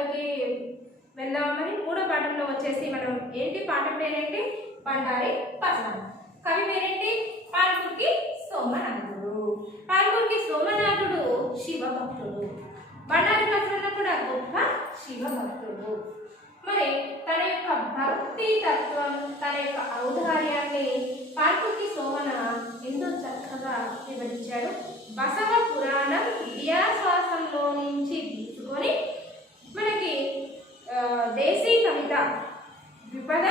పాఠంలోకి వెళ్దామని. మూడో పాఠంలో వచ్చేసి మనం ఏంటి, పాఠం పేరేంటి, బండారి బసవన్న. కవి పేరేంటి, పాల్కురికి సోమనాథుడు. పాల్కురికి సోమనాథుడు శివభక్తుడు. బండారి బసవన్న కూడా గొప్ప శివభక్తుడు. మరి తన యొక్క భక్తి తత్వం, తన యొక్క ఔదార్యాన్ని పాల్కురికి సోమన ఎంతో చక్కగా వివరించాడు. బసవ పురాణం విద్యాశ్వాసంలో నుంచి తీసుకొని మనకి దేశీ కవిత విపద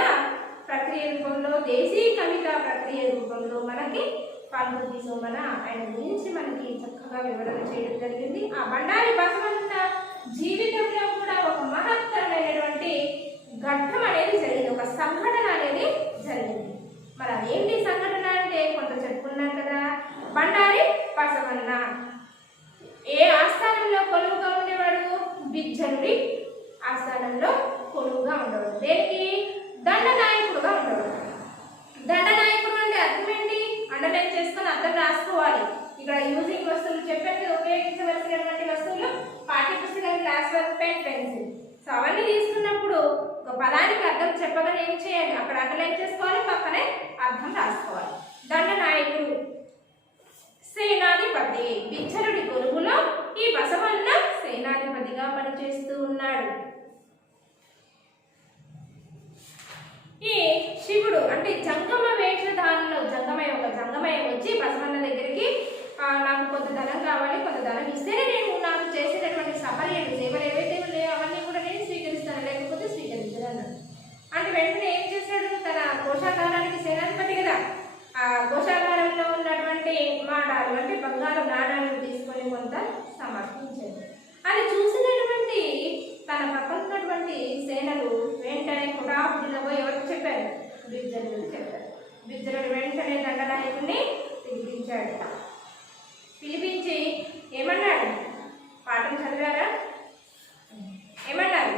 ప్రక్రియ రూపంలో, దేశీ కవిత ప్రక్రియ రూపంలో మనకి పాల్కురికి సోమన ఆయన గురించి మనకి చక్కగా వివరణ చేయడం జరిగింది. ఆ బండారి బసవన్న జీవితంలో కూడా ఒక మహత్తరమైనటువంటి ఘట్టం అనేది జరిగింది, ఒక సంఘటన అనేది జరిగింది. మరి అదేంటి సంఘటన అంటే కొంత చెప్పుకున్నాం కదా. బండారి బసవన్న ఏ ఆస్థానంలో కొలువుగా ఉండేవాడు, బిజ్జలుడి ఆస్థానంలో కొలువుగా ఉండేవాడు. దేనికి, దండనాయకుడుగా ఉండేవాడు. దండనాయకుడు అంటే అర్థం ఏంటి, అండర్లైన్ చేసుకొని అర్థం రాసుకోవాలి. ఇక్కడ యూజింగ్ వస్తువులు చెప్పండి, ఉపయోగించవలసినటువంటి వస్తువులు పాఠ్యపుస్తకం, class work, pen, pencil. So అవన్నీ తీసుకున్నప్పుడు ఒక పదానికి అర్థం చెప్పగానే ఏం చేయాలి, అక్కడ అండర్లైన్ చేసుకోవాలి, పక్కనే అర్థం రాసుకోవాలి. దండనాయకుడు, సేనాధిపతి. బిజ్జలుడి కొలువులో ఈ బసవన్న సేనాధిపతిగా పనిచేస్తూ ఉన్నాడు. ఈ శివుడు అంటే జంగమ వేషధారణలో జంగమయ్య వచ్చి బసవన్న దగ్గరికి నాకు కొంత ధనం కావాలి, కొంత ధనం ఇస్తేనే నేను నాకు చేసినటువంటి సఫర్యలు సేవలు ఏవైతే ఉన్నాయో అవన్నీ కూడా నేను స్వీకరిస్తాను, లేకపోతే స్వీకరించను అంటే వెంటనే ఏం చేశాడు, తన కోశాగారానికి సేనాధిపతి కదా, ఆ కోశాగారంలో ఉన్నటువంటి మాడాలు అంటే బంగారు నాణాలను తీసుకొని కొంత సమర్పించాడు. అది చూసినటువంటి తన పక్కన ఉన్నటువంటి సేనలు వెంటనే కుటాబుడిలో పోయి ఎవరికి చెప్పారు, బిజ్జలుడు చెప్పారు. బిజ్జలుడు వెంటనే దండనాయకుడిని పిలిపించాడు. పిలిపించి ఏమన్నాడు, పాఠం చదివారా, ఏమన్నారు,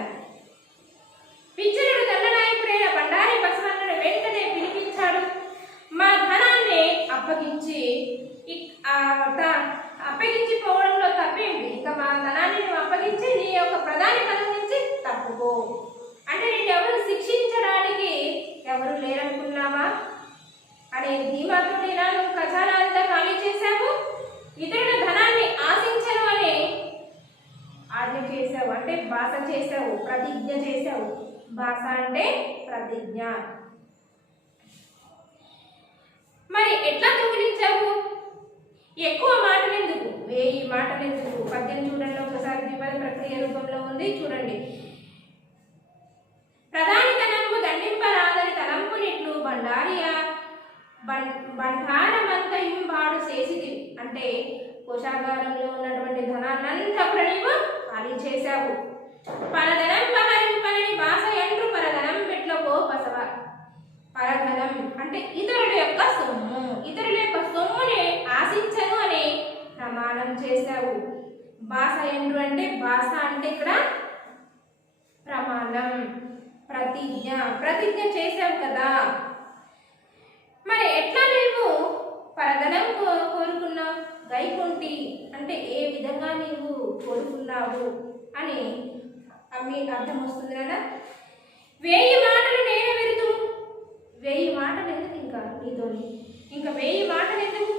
బిజ్జలుడు దండనాయకుడైన బండారి బసవన్నను వెంటనే పిలిపించాడు. మా ధనాన్ని అప్పగించిపోవడంలో తప్పేంటి, ఇంకా మా ధనాన్ని నువ్వు అప్పగించి నీ యొక్క ప్రధాని పదం నుంచి తప్పుకో అంటే నేను ఎవరు శిక్షించడానికి ఎవరు లేరనుకున్నావా అనే ధీమాతో నువ్వు ఖజానా అంతా ఖాళీ చేశావు, ఇతరుల ధనాన్ని ఆశించను అనే ఆజ్ఞ చేశావు, అంటే భాష చేశావు, ప్రతిజ్ఞ చేశావు. భాష అంటే ప్రతిజ్ఞ. మరి ఎట్లా దొంగిలించావు, ఎక్కువ మాటలు ఎందుకు, 1000 మాటలు ఎందుకు. పద్యం చూడండి ఒకసారి, విపద ప్రక్రియ రూపంలో ఉంది చూడండి. ప్రధాని తనంపు దండింపరాదని తలంపునిట్లు బండారియా బండారమంతయుంబాడు చేసిది అంటే కోశాగారంలో ఉన్నటువంటి ధనాన్నంతా కూడా నీవు ఖాళీ చేశావు. పరధనం పహరింపనని భాష ఎంట్రు పరధనం పెట్లకో బసవ. పరధనం అంటే ఇతరుల యొక్క సొమ్ము, ఇతరుల యొక్క సొమ్ముని ఆశించను అని ప్రమాణం చేశావు. భాష ఎంట్రు అంటే భాష అంటే ఇక్కడ ప్రమాణం, ప్రతిజ్ఞ, ప్రతిజ్ఞ చేశావు కదా. మరి ఎట్లా నీవు పరధనం కోరుకున్నావు, గైకుంటి అంటే ఏ విధంగా నీవు కోరుకున్నావు అని మీకు అర్థం వస్తుంది కదా. 1000 మాటలు నేను వెరుతూ, 1000 మాటలు ఎందుకు ఇంకా నీతో, ఇంకా 1000 మాటలు ఎందుకు,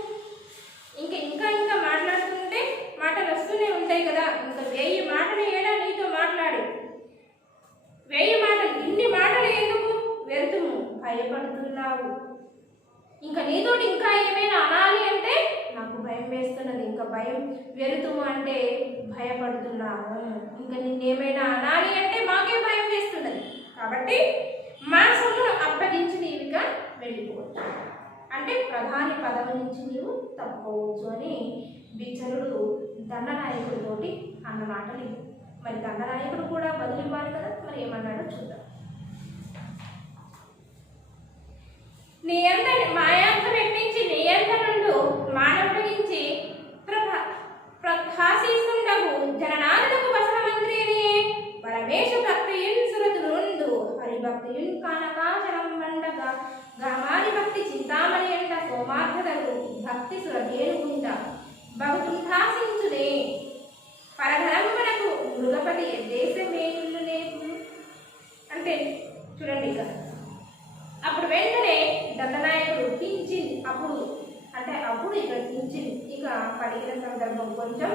ఇంకా ఇంకా మాట్లాడుతుంటే మాటలు వస్తూనే ఉంటాయి కదా. ఇంకా 1000 మాటలు ఏడా నీతో మాట్లాడి, 1000 మాటలు, ఇన్ని మాటలు ఎందుకు వెరుతుము, భయపడుతున్నావు. ఇంకా నీతోటి ఇంకా ఏమైనా అనాలి అంటే నాకు భయం వేస్తున్నది, ఇంకా భయం వెరుతుము అంటే భయపడుతున్నాము, ఇంకా నిన్నేమైనా అనాలి అంటే మాకే భయం వేస్తున్నది. కాబట్టి మా సొమ్మును అప్పగించి నీవిగా వెళ్ళిపోవచ్చు అంటే ప్రధాని పదవి నుంచి నీవు తప్పుకోవచ్చు అని బిజ్జలుడు దండనాయకుడితోటి అన్న మాటలు. మరి దండనాయకుడు కూడా బదులు ఇవ్వాలి కదా, మరి ఏమన్నాడో చూద్దాం. నీ అంత మాయాంత మెప్పించి నీ అంత నుండు మానవగించి ప్రహాసిస్తుండవు జననాథకు బసవమంత్రి అని పరమేశ భక్తియున్ సురతులుండు హరిభక్తియున్ కానకాచలం మండగా గామారి భక్తి చింతామణి ఎండ సోమార్థదలు భక్తి సురదేనుగుండ భగతుంఠాసించునే పరధనమునకు మృగపతి దేశమేయులు లేవు అంటే చూడండి ఇక అప్పుడు వెంటనే దండనాయకుడు కించిన్ అప్పుడు ఇక కించిన్ ఇక పలికిన సందర్భం కొంచెం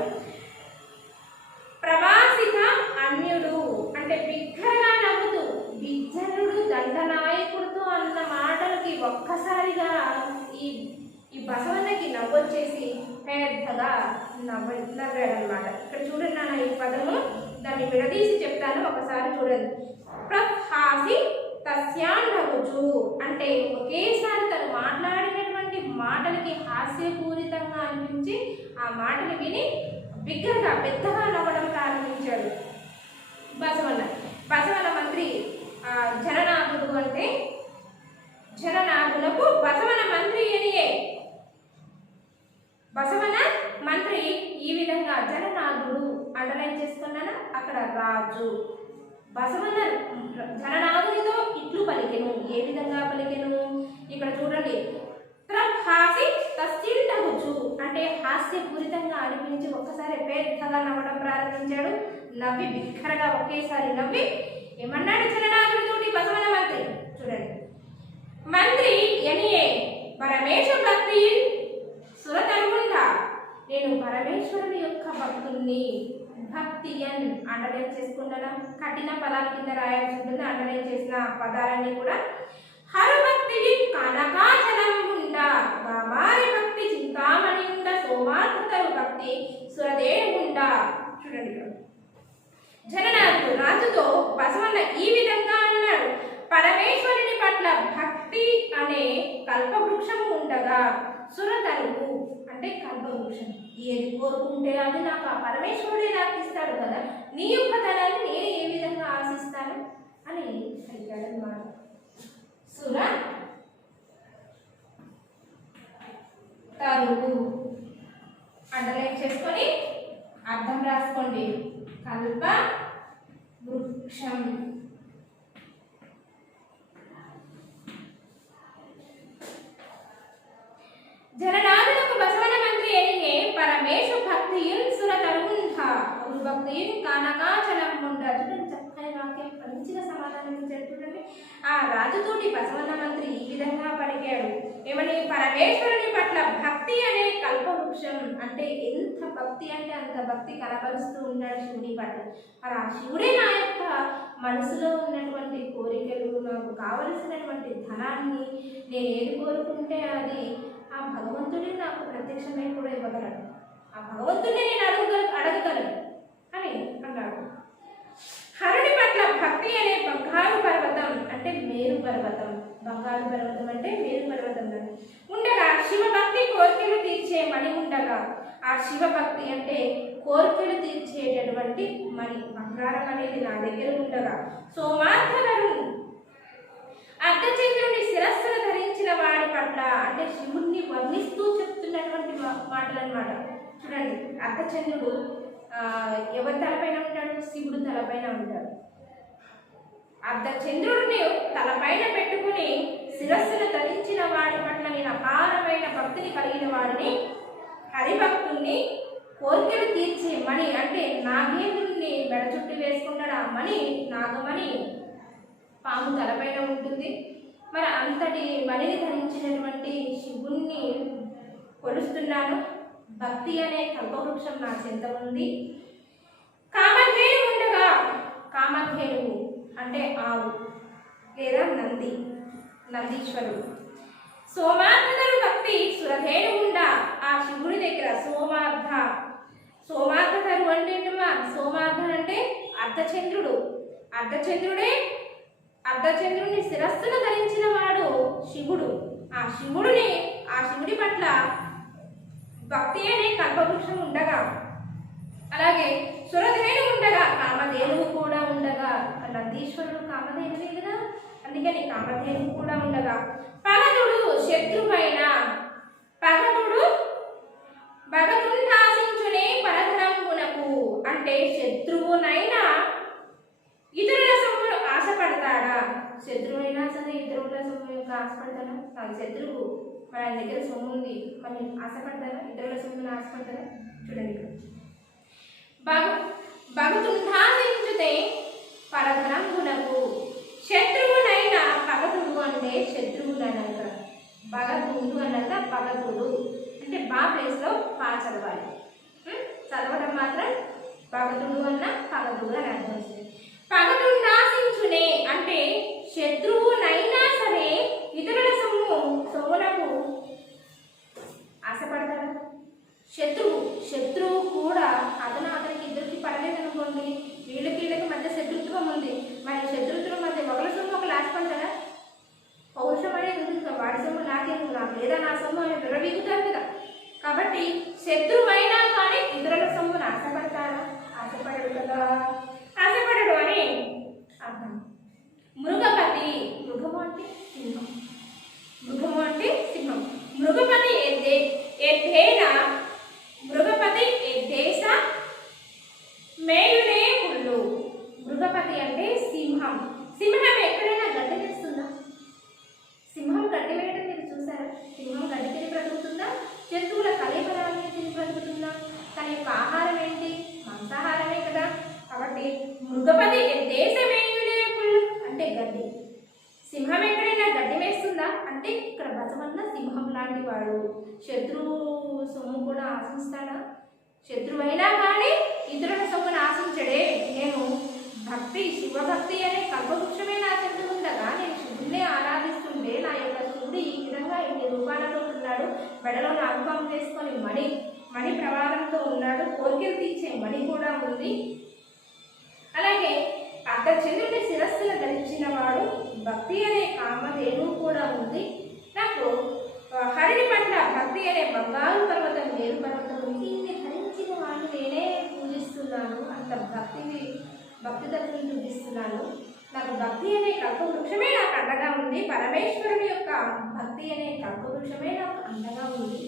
ప్రవాసిత అన్యుడు అంటే బిగ్గరగా నవ్వుతూ విజ్జనుడు దండనాయకుడితో అన్న మాటలకి ఒక్కసారిగా ఈ బసవన్నకి నవ్వొచ్చేసి పెద్దగా నవ్వాడనమాట. ఇక్కడ చూడండి నాన్న ఈ పదము దాన్ని విడదీసి చెప్తాను ఒకసారి చూడండి. ప్రహాసి తస్యాన్నవుచు అంటే ఒకేసారి తను మాట్లాడినటువంటి మాటలకి హాస్యపూరితంగా అనిపించి ఆ మాటలు విని బిగ్గరగా పెద్దగా నవ్వడం ప్రారంభించాడు బసవన్న మంత్రి జననాథుడు అంటే జననాథులకు బసవన మంత్రి ఎనియే బసవన మంత్రి ఈ విధంగా జననాథుడు అండర్లైన్ చేసుకున్నాను. అక్కడ రాజు బసవన జననాథునితో ఇట్లు పలికెను. ఏ విధంగా పలికెను ఇక్కడ చూడండి. హాసి తస్యండగుచు అంటే హాస్యపూరితంగా అనిపించి ఒక్కసారి పెద్దగా నవ్వడం ప్రారంభించాడు. నవ్వి బిక్కరగా ఒకేసారి నవ్వి ఏమన్నాడు జననాథుడితోటి బసవన మంత్రి చూడండి. మంత్రి ఎనియే పరమేశ భక్తి సురతరుందా నేను పరమేశ్వరుని యొక్క భక్తుల్ని భక్తియన్ అండర్లైన్ చేసుకుంటాను. కఠిన పదాల కింద రాయాల్సి ఉంటుంది. అండర్లైన్ చేసిన పదాలన్నీ కూడా హరభక్తి కనకాచలం ఉండా బామారి భక్తి చింతామణి ఉండ సోమార్తరు భక్తి సురదేవు ఉండా చూడండి. జననాథుడు రాజుతో బసవన్న ఈ విధంగా అన్నాడు. పరమేశ్వరుని పట్ల భక్తి అనే కల్పవృక్షము ఉండగా సురతరువు అంటే కల్పవృక్షం ఏది కోరుకుంటే అది నాకు ఆ పరమేశ్వరుడే నాకు ఇస్తాడు కదా, నీ యొక్క ధనాన్ని నేను ఏ విధంగా ఆశిస్తాను అని అడిగాడనమాట. సుర తరువు అండర్లైన్ చేసుకొని అర్థం రాసుకోండి. కల్ప వృక్షం జననాథులకు బసవన మంత్రి ఎనిగే పరమేశ భక్తియున్ సుర తరువుంధ భక్తియున్ కానకాచలం ఉండ చూడండి. చక్కని వాక్యం మంచిగా సమాధానం ఇచ్చాడు చూడండి. ఆ రాజుతోటి బసవన్న మంత్రి ఈ విధంగా పలికాడు. ఏమని పరమేశ్వరుని పట్ల భక్తి అనే కల్పవృక్షం అంటే ఎంత భక్తి అంటే అంత భక్తి కనబరుస్తూ ఉన్నాడు శివుని పట్ల. మరి ఆ శివుడే నా యొక్క మనసులో ఉన్నటువంటి కోరికలు నాకు కావలసినటువంటి ధనాన్ని నేను ఏది కోరుకుంటే అది ఆ భగవంతుడే నాకు ప్రత్యక్షమై కూడా ఇవ్వగలడు. ఆ భగవంతుడే నేను అడగగలను అని అన్నాడు. హరుని పట్ల భక్తి అనే బంగారు పర్వతం అంటే మేరు పర్వతం. బంగారు పర్వతం అంటే మేరు పర్వతం ఉండగా శివభక్తి కోరికలు తీర్చే మణి ఉండగా ఆ శివభక్తి అంటే కోరికలు తీర్చేటటువంటి మణి బంగారం అనేది నా దగ్గర ఉండగా సోమార్థనరు అర్ధచంద్రుని శిరస్సును ధరించిన వాడి పట్ల అంటే శివుణ్ణి వర్ణిస్తూ చెప్తున్నటువంటి మాటలు అన్నమాట. చూడండి అర్ధచంద్రుడు ఎవరి తలపైన ఉంటాడు? శివుడు తలపైన ఉంటాడు. అర్ధచంద్రుడిని తలపైన పెట్టుకుని శిరస్సును ధరించిన వాడి పట్ల నేను అపారమైన భక్తిని కలిగిన వాడిని హరిభక్తుణ్ణి కోరికలు తీర్చే మణి అంటే నాగేంద్రుడిని మెడ చుట్టూ వేసుకుంటాడు. ఆ మణి నాగమణి పాము తలపైన ఉంటుంది. మరి అంతటి మణిని ధరించినటువంటి శివుణ్ణి కొలుస్తున్నాను. భక్తి అనే కల్పవృక్షం నా చెంత ఉంది. కామధేను ఉండగా కామధేనువు అంటే ఆవు లేదా నందీశ్వరుడు. సోమార్థనరు భక్తి సురధేను ఉండ ఆ శివుడి దగ్గర సోమార్థనరు అంటే సోమార్థన అంటే అర్ధచంద్రుడు. అర్ధచంద్రుని శిరస్సును ధరించిన వాడు శివుడు. ఆ శివుడి పట్ల భక్తి అనే కల్పవృక్షం ఉండగా అలాగే సురధేను ఉండగా కామధేనువు కూడా ఉండగా నందీశ్వరుడు కామధేనువే కదా, అందుకని కామధేనువు కూడా ఉండగా పగదుడు శత్రువైన భగతుండాశించునే పరధనంబునకు అంటే శత్రువునైనా ఇతరుల సొమ్మును ఆశపడతాడా? శత్రువైనా సరే ఇతరుల సొమ్ము యొక్క ఆశపడతాడా? శత్రువు మన దగ్గర సొమ్ము ఉంది మనం ఆశపడతారా? ఇతరుల సొమ్మును ఆశపడతారా? చూడండి భగతుండాసించుతే పరధనంబునకు శత్రువునైనా పగతుడు అంటే శత్రువుననక భగతుండు అనక పగతుడు అంటే బా ప్లేస్లో పా చదవాలి. చదవడం మాత్రం భగతుడు అన్న పగతుడు అని అర్థం వస్తుంది. పగతుండాసించునే అంటే శత్రువునైనా సరే ఇతరుల సొమ్ములకు ఆశపడతాడు. శత్రువు కూడా అతనికి ఇద్దరికి పడలేదనుకోండి, వీళ్ళకి మధ్య శత్రుత్వం ఉంది, మరి శత్రుత్వం మధ్య ఒకరి సొమ్ము ఒకరు ఆశపడతారా? పౌరుషం అనేది ఉంటుంది కదా, వాడి సొమ్ము నాకేందుకు, నాకు లేదా నా సొమ్ము అని విరవీగుతారు కదా. కాబట్టి శత్రువైనా కానీ ఇతరుల సొమ్మును ఆశపడతారా? ఆశపడడు కదా, ఆశపడడు అని అర్థం. మృగపతి, మృగము అంటే సింహం, మృగము అంటే సింహం. మృగపతి ఎద్దేనా మృగపతి ఎద్దేశ మేయునే పుల్లు. మృగపతి అంటే సింహం. సింహం ఎక్కడైనా గడ్డి వేస్తుందా? సింహం గడ్డి వేయడం మీరు చూసారా? సింహం గడ్డి తిని బ్రతుకుతుందా? జంతువుల కలేబరాన్ని తిని బ్రతుకుతుందా? తన యొక్క ఆహారం ఏంటి? మాంసాహారమే కదా. కాబట్టి మృగపతి ఎద్దేశ మేయునే పుల్లు అంటే గడ్డి. సింహం ఎక్కడైనా గడ్డి వేస్తుందా అంటే ఇక్కడ బసవన్న సింహం లాంటి వాడు. శత్రువు సొమ్ము కూడా ఆశిస్తాడా? శత్రువైనా కానీ ఇతరుల సొమ్మును ఆశించడే. నేను భక్తి, శివభక్తి అనే కల్పవృక్షమే నా చెందు ఉండగా నేను శివుడినే ఆరాధిస్తుంటే నా యొక్క శివుడు ఈ విధంగా ఇన్ని రూపాలలో ఉన్నాడు. మెడలో నాగుపాము వేసుకొని మణి ప్రవాహంతో ఉన్నాడు. కోరికలు తీర్చే మణి కూడా ఉంది. అలాగే అర్ధచంద్రుని శిరస్సును ధరించిన వాడు, భక్తి అనే కామధేను కూడా ఉంది. నాకు హరిని పట్ల భక్తి అనే బంగారు పర్వతం, మేరు పర్వతం ఉంది. ఇన్ని ధరించిన వాడిని నేనే పూజిస్తున్నాను, అంత భక్తితత్వం చూపిస్తున్నాను. నాకు భక్తి అనే కల్పవృక్షమే నాకు అండగా ఉంది. పరమేశ్వరుని యొక్క భక్తి అనే కల్పవృక్షమే నాకు అండగా ఉంది.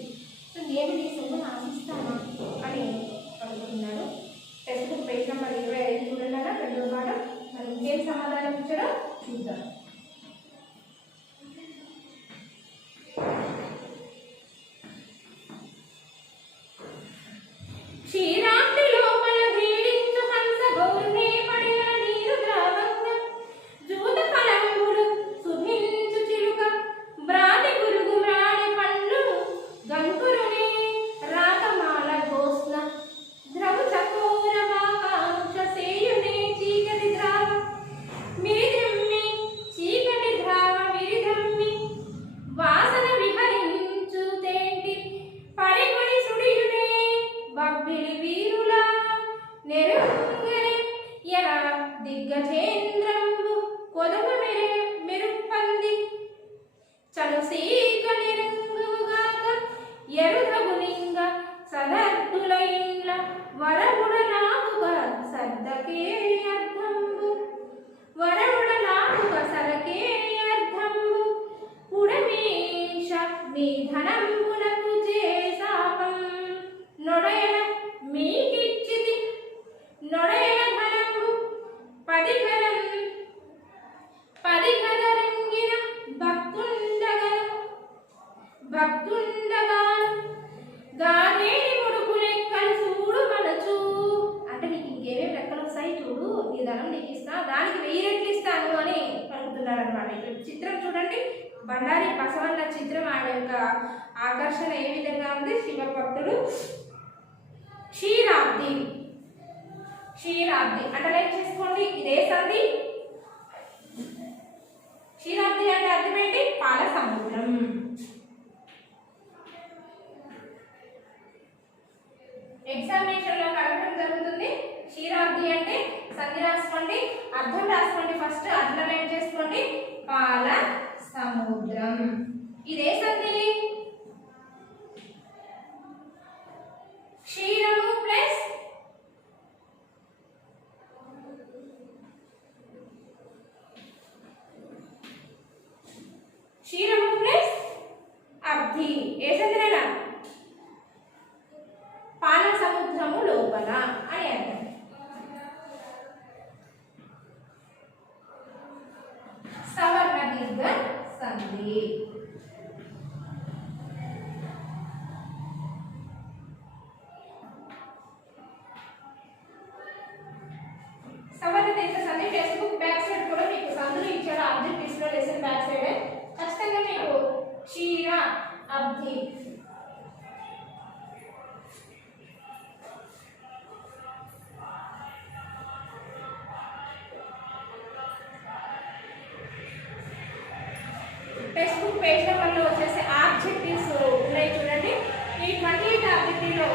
సో నేను నీ సొమ్మును ఆశిస్తాను అని అనుకుంటున్నాను. టెక్స్ట్ బుక్ పేజ్ నెంబర్ 25 చూడండి. రెండో మాట మనం ఇంకేం సమాధానం ఇచ్చడం చూద్దాం. క్షీరాబ్ది లోపల వీడించు హంస గౌర్నే పడిన నీరు ద్రావంగా జూత కలంబులు సుభించు చిలుక బ్రాతి గురుగు మ్రాణి పండ్లు గంకురుని రాకమాల గోస్న ద్రవు చకోర మాకాంక్ష సేయునే చీకటి ద్రావ మిరిద్రమ్మి చీకటి ద్రావ మిరిద్రమ్మి వాసన విహరించు తేంటి పరిగుడి సుడియునే బబ్బిలి వీరుల నెరుంగనే ఎర దిగ్గజేంద్రంబు కొదవ మెరుప్పంది చలుసీక నిరంగుగాక ఎరుదగునింగ సదర్దుల ఇండ్ల వరముడ నాకుగా సర్దకే అర్థంబు వరముడ నాకుగా సరకే అర్థంబు పుడమీష మీ ధనంబునకు చేసాపం నొడయన మీకిచ్చితి నొడయన ధనంబు పదిగరంగిన భక్తుండగాను గాదేని ముడుపు లెక్కలు చూడు మనచు. అంటే నీకు ఇంకేమేమి లెక్కలు వస్తాయి చూడు, నీ ధనం నీకు ఇస్తా, దానికి 1000 రెట్లు ఇస్తాను అని పలుకుతున్నాడు అనమాట. ఇక్కడ చిత్రం చూడండి, బండారి బసవన్న చిత్రం. ఆయన యొక్క ఆకర్షణ ఏ విధంగా ఉంది? శివభక్తుడు క్షీరాబ్ది అండర్లైన్ చేసుకోండి. ఇదే సంధి. క్షీరాబ్ది అంటే అర్థం ఏంటి? పాల సముద్రం. ఎగ్జామినేషన్ లో కలగడం జరుగుతుంది. క్షీరాబ్ది అంటే సంధి రాసుకోండి, అర్థం రాసుకోండి. ఫస్ట్ అండర్లైన్ చేసుకోండి. పాల సముద్రం. ఇదే సంధి. క్షీరము ప్లస్ అబ్ధి. ఏ సంధినైనా పాల సముద్రము లోపల అని అర్థం. సవర్ణ దీర్ఘ సంధి. అబ్ధి. టెక్స్ట్ బుక్ పేజ్ నెంబర్లో వచ్చేసి ఆబ్జెక్టివ్స్ ఉన్నాయి చూడండి. ఈ 28 ఆబ్జెక్టివ్లో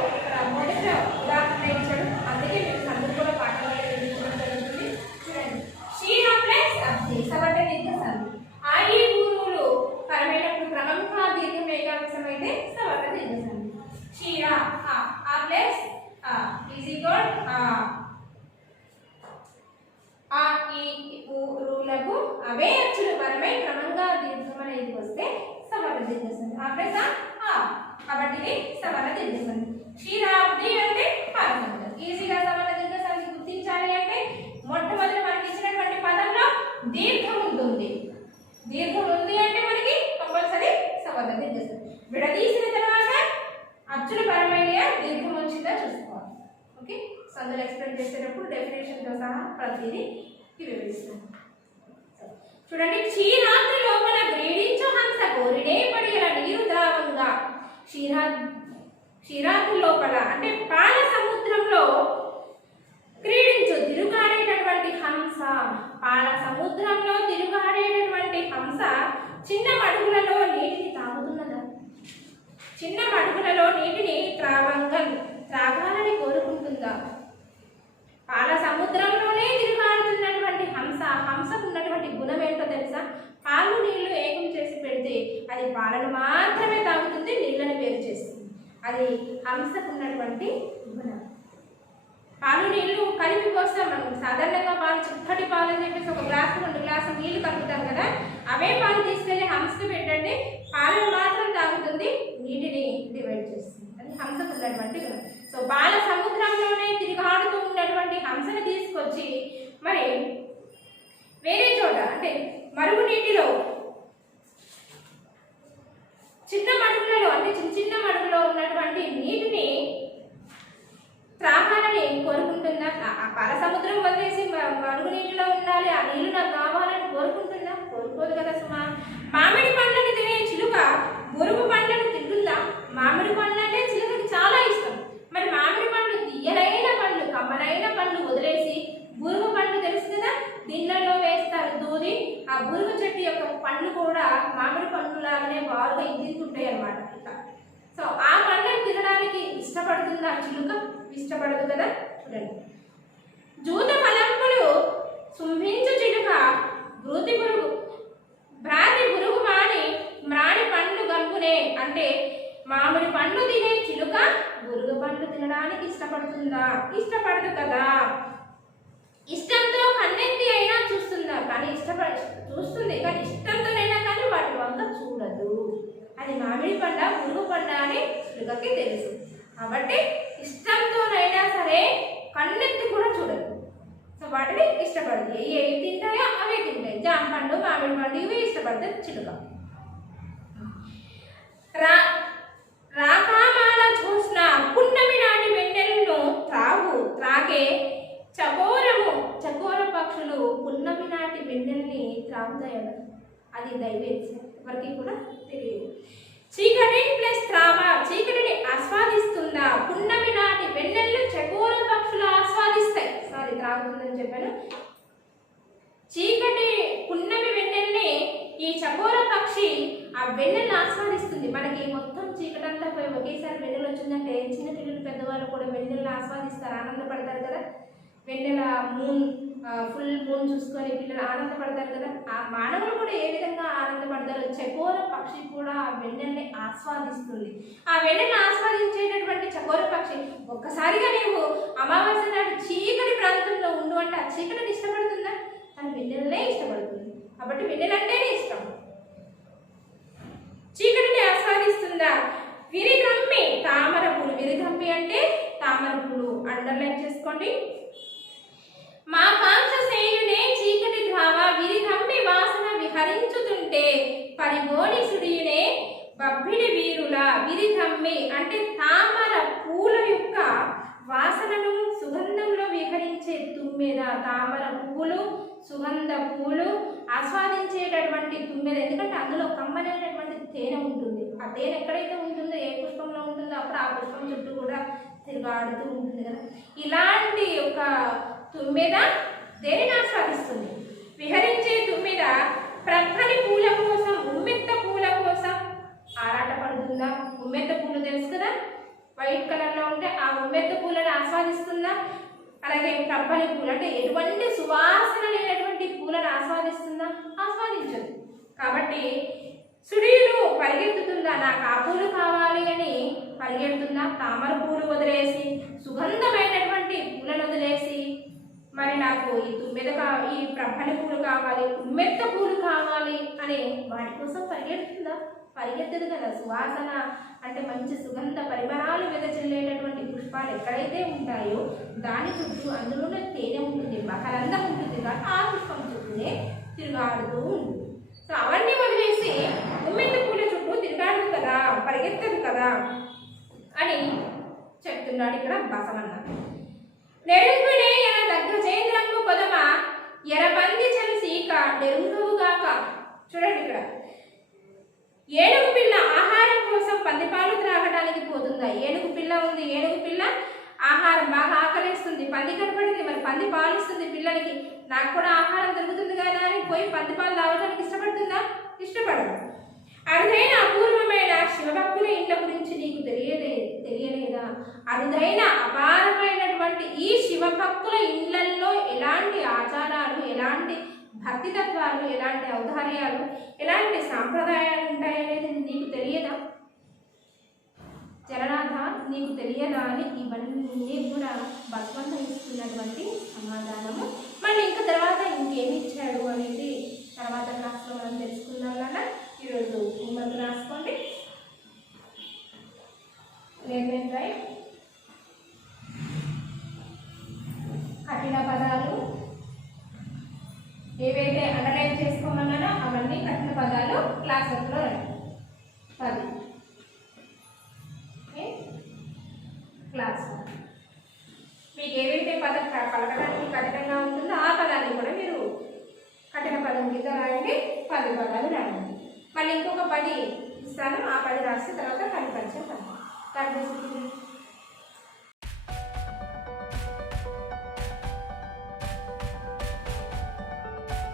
మొదట ఉదాహరణ ఇచ్చాడు, అందుకే మీకు అందరూ కూడా పాఠం నిర్మించడం జరుగుతుంది. చూడండి, క్షీర ప్లస్ అబ్ధి సవర్ణ దీర్ఘ సంధి. ఆ ఈ పూర్వులు పరమైనప్పుడు క్రమంగా దీర్ఘం ఏకాంశం అయితే సవర్ణ దీర్ఘ సంధి. క్షీర ఆ ప్లస్ ఈజ్ ఈక్వల్ ఆ ఈ ఊరులకు అవే అచ్చులు పరమై క్రమంగా దీర్ఘం అనేది వస్తే సవర్ణ దీర్ఘ సంధి. ఆ ప్లస్ కాబట్టి ఇది సవర్ణ దీర్ఘ సంధి. క్షీరాబ్ది అంటే పాదసముద్రం. ఈజీగా సవర్ణ దీర్ఘ సంధి గుర్తించాలి అంటే మొట్టమొదటి మనకి ఇచ్చినటువంటి పదంలో దీర్ఘం ఉంటుంది. దీర్ఘం ఉంది అంటే మనకి కంపల్సరీ సవర్ణ దీర్ఘ సంధి. విడదీసిన తర్వాత అచ్చులు పరమైన దీర్ఘం వచ్చిందా చూసుకోవాలి. ఓకే, సందులు ఎక్స్ప్లెయిన్ చేసేటప్పుడు డెఫినేషన్తో సహా ప్రతిదీ వివరిస్తాను. చూడండి, క్షీరాద్రి లోపల గ్రీడించు హంస గోరినే పడియల నీరు ద్రావంగా. క్షీరాద్రి లోపల అంటే పాల సముద్రంలో క్రీడించు తిరుగాడేటటువంటి హంస. పాల సముద్రంలో తిరుగాడేటటువంటి హంస చిన్న మడుగులలో నీటిని తాగుతున్నదా? చిన్న మడుగులలో నీటిని త్రాగాలని కోరుకుంటుందా? పాల సముద్రంలోనే తిరుగాడుతున్నటువంటి హంసకు ఉన్నటువంటి గుణం ఏంటో తెలుసా? పాలు నీళ్లు ఏకం చేసి పెడితే అది పాలను మాత్రమే తాగుతుంది, నీళ్ళని వేరు చేస్తుంది. అది హంసకు ఉన్నటువంటి గుణం. పాలు నీళ్లు కలిపి పోస్తాం మనం. సాధారణంగా పాలు చిక్కటి పాలు అని చెప్పేసి ఒక గ్లాసు 2 గ్లాసులు నీళ్లు కలుపుతాం కదా, అవే పాలు తీసుకెళ్ళి హంసకు పెట్టండి, పాలను మాత్రం తాగుతుంది, నీటిని డివైడ్ చేస్తుంది. అది హంసకు ఉన్నటువంటి గుణం. సో పాల సముద్రంలోనే తిరిగాడుతూ ఉన్నటువంటి హంసను తీసుకొచ్చి మరి వేరే చోట అంటే మరుగునీటిలో చిన్న మడుగులలో అంటే చిన్న మడుగులో ఉన్నటువంటి నీటిని త్రాగాలని కోరుకుంటుందా? ఆ పాల సముద్రం వదిలేసి మరుగునీటిలో ఉండాలి, ఆ నీళ్లు నాకు కావాలని కోరుకుంటుందా? కోరుకోదు కదా సుమా. మామిడి పండ్లను తినే చిలుక బురుగు పండ్లను తింటుందా? మామిడి పండ్లు అంటే చిలుకకి చాలా ఇష్టం. మరి మామిడి పండ్లు తీయనైన పండ్లు, కమ్మనైన పండ్లు వదిలేసి బురుగు పండ్లు తెలుసు కదా, దీనిలో వేస్తారు దూది. ఆ బురుగు చెట్టు యొక్క పండ్లు కూడా మామిడి పండ్లు లాగానే బాగా ఇంతుంటాయి అన్నమాట. సో ఆ పండ్లను తినడానికి ఇష్టపడుతుందా చిలుక? ఇష్టపడదు కదా. చూడండి, జూత ఫలంపులు సుంభించు చిలుక భ్రాతి బురుగు మ్రాడి పండ్లు గంపునే. అంటే మామిడి పండ్లు తినే చిలుక బురుగు పండ్లు తినడానికి ఇష్టపడుతుందా? ఇష్టపడదు కదా. ఇష్టంతో కన్నెత్తి అయినా చూస్తుందా? కానీ చూస్తుంది, కానీ ఇష్టంతోనైనా కానీ వాటి వంక చూడదు. అది మామిడి పండ బురుగు పండ అని చిలుకకి తెలుసు. కాబట్టి ఇష్టంతోనైనా సరే కన్నెత్తి కూడా చూడదు. సో వాటిని ఇష్టపడదు. ఏవి తింటాయో అవే తింటాయి. జామ పండు, మామిడి పండు ఇవి ఇష్టపడుతుంది చిలుక. రాకామాల చూసిన పున్నమి నాటి వెన్నెలను త్రాగే చకోర పక్షులు పున్నమి నాటి వెన్నెల్ని త్రాగుతాయట. అది దైవేచ్ఛ, ఎవరికి కూడా తెలియదు. చీకటి ప్లస్ చీకటిని ఆస్వాదిస్తుందా? పున్నమి నాటి వెన్నెల్ని చకోర పక్షులు ఆస్వాదిస్తాయి. త్రాగుతుందని చెప్పాను. చీకటి పున్నమి వెన్నెల్ని ఈ చకోర పక్షి ఆ వెన్నెల్ని ఆస్వాదిస్తుంది. మనకి మొత్తం చీకటంతా పోయి ఒకేసారి వెన్నెలు వచ్చిందంటే చిన్న పిల్లలు పెద్దవాళ్ళు కూడా వెన్నెల్ని ఆస్వాదిస్తారు, ఆనందపడతారు కదా. వెన్నెల ఫుల్ మూన్ చూసుకొని పిల్లలు ఆనందపడతారు కదా. ఆ మానవులు కూడా ఏ విధంగా ఆనందపడతారో చకోర పక్షి కూడా ఆ వెన్నెల్ని ఆస్వాదిస్తుంది. ఆ వెన్నెల్ని ఆస్వాదించేటటువంటి చకోర పక్షి ఒక్కసారిగా నీవు అమావాస్య నాడు చీకటి ప్రాంతంలో ఉండు అంటే ఆ చీకటిని ఇష్టపడుతుందా? తను వెన్నెలనే ఇష్టపడుతుంది. కాబట్టి వెన్నెలంటేనే ఇష్టం. చీకటిని ఆస్వాదిస్తుందా? విరిధమ్మి తామర పూలు. విరిధమ్మి అంటే తామర పూలు. అండర్లైన్ చేసుకోండి. మా కాంక్ష సేయునే చీకటి ధావ విరిధమ్మి వాసన విహరించుతుంటే పరిగోని సుడియునే బబ్బిడి వీరుల. విరిధమ్మి అంటే తామర పూల యొక్క వాసనను సుగంధంలో విహరించే తుమ్మెద. తామర పువ్వులు, సుగంధ పువ్వులు ఆస్వాదించేటటువంటి తుమ్మెద. ఎందుకంటే అందులో కమ్మనైనటువంటి తేనె ఉంటుంది. ఆ తేనె ఎక్కడైతే ఉంటుందో, ఏ పుష్పంలో ఉంటుందో అప్పుడు ఆ పుష్పం చుట్టూ కూడా తిరుగాడుతూ ఉంటుంది కదా. ఇలాంటి ఒక తుమ్మెద దేనిని ఆస్వాదిస్తుంది? విహరించే తుమ్మెద ప్రక్కని పూల కోసం, ఉమ్మెత్త పూల కోసం ఆరాట పడుతుందా? ఉమ్మెత్త పూలు తెలుసు కదా, వైట్ కలర్లో ఉంటే ఆ ఉమ్మెత్త పూలను ఆస్వాదిస్తుందా? అలాగే ప్రబ్బలి పూలు అంటే ఎటువంటి సువాసన లేనటువంటి పూలను ఆస్వాదిస్తుందా? ఆస్వాదించదు. కాబట్టి సుడియులు పరిగెత్తుతుందా? నాకు ఆ పూలు కావాలి అని పరిగెడుతుందా? తామర పూలు వదిలేసి, సుగంధమైనటువంటి పూలను వదిలేసి, మరి నాకు ఈ తుమ్మెద ఈ ప్రబ్బలి పూలు కావాలి, ఉమ్మెత్త పూలు కావాలి అని వాటి కోసం పరిగెడుతుందా? పరిగెత్తదు కదా. సువాసన అంటే మంచి సుగంధ పరిమళాలు వెదజల్లేటటువంటి పుష్పాలు ఎక్కడైతే ఉంటాయో దాని చుట్టూ అందులోనే తేనె ఉంటుంది, మకరందం ఉంటుంది కాబట్టి ఆ పుష్పం చుట్టూనే తిరుగాడుతూ ఉంటుంది. సో అవన్నీ వదిలేసి ఉమ్మెత్త పూల చుట్టూ తిరుగాడదు కదా, పరిగెత్తదు కదా అని చెప్తున్నాడు ఇక్కడ బసవన్న. నెరుంగునే ఎన దగ్గజేంద్రంబు కొదమ ఎరబంది చలిసీక నెరుంగువుగాక. చూడండి ఇక్కడ, ఏనుగు పిల్ల ఆహారం కోసం పందిపాలు త్రాగడానికి పోతుందా? ఏనుగు పిల్ల ఉంది, ఏనుగు పిల్ల ఆహారం బాగా ఆకలిస్తుంది, పంది కనపడింది, మరి పంది పాలు ఇస్తుంది పిల్లలకి, నాకు కూడా ఆహారం దొరుకుతుంది కదా అని పోయి పంది పాలు తాగడానికి ఇష్టపడుతుందా? ఇష్టపడదు. అరుదైన అపూర్వమైన శివభక్తుల ఇండ్ల గురించి నీకు తెలియలేదా? అరుదైన అపారమైనటువంటి ఈ శివభక్తుల ఇండ్లల్లో ఎలాంటి ఆచారాలు, ఎలాంటి భక్తి తత్వాలు, ఎలాంటి ఔదార్యాలు, ఎలాంటి సాంప్రదాయాలు ఉంటాయనేది నీకు తెలియదా? జగన్నాథ నీకు తెలియదా అని ఇవన్నీ కూడా భగవంతుడు ఇస్తున్నటువంటి సమాధానము. మళ్ళీ ఇంకా తర్వాత ఇంకేమి ఇచ్చాడు అనేది తర్వాత క్లాస్లో మనం తెలుసుకుందాం కదా. ఈరోజు హోంవర్క్ రాసుకోండి. లెర్న్ రైట్ కఠిన పదాలు ఏవైతే అండర్లైన్ చేసుకోమన్నానో అవన్నీ కఠిన పదాలు క్లాస్ వర్క్లో రండి. 10 క్లాస్ మీకు ఏవైతే పదం పలకడానికి కఠినంగా ఉంటుందో ఆ పదాన్ని కూడా మీరు కఠిన పదం కింద రాయండి. 10 పదాలు రాయండి. మళ్ళీ ఇంకొక 10 ఇస్తాను, ఆ 10 రాసి తర్వాత 10 పరిచయం.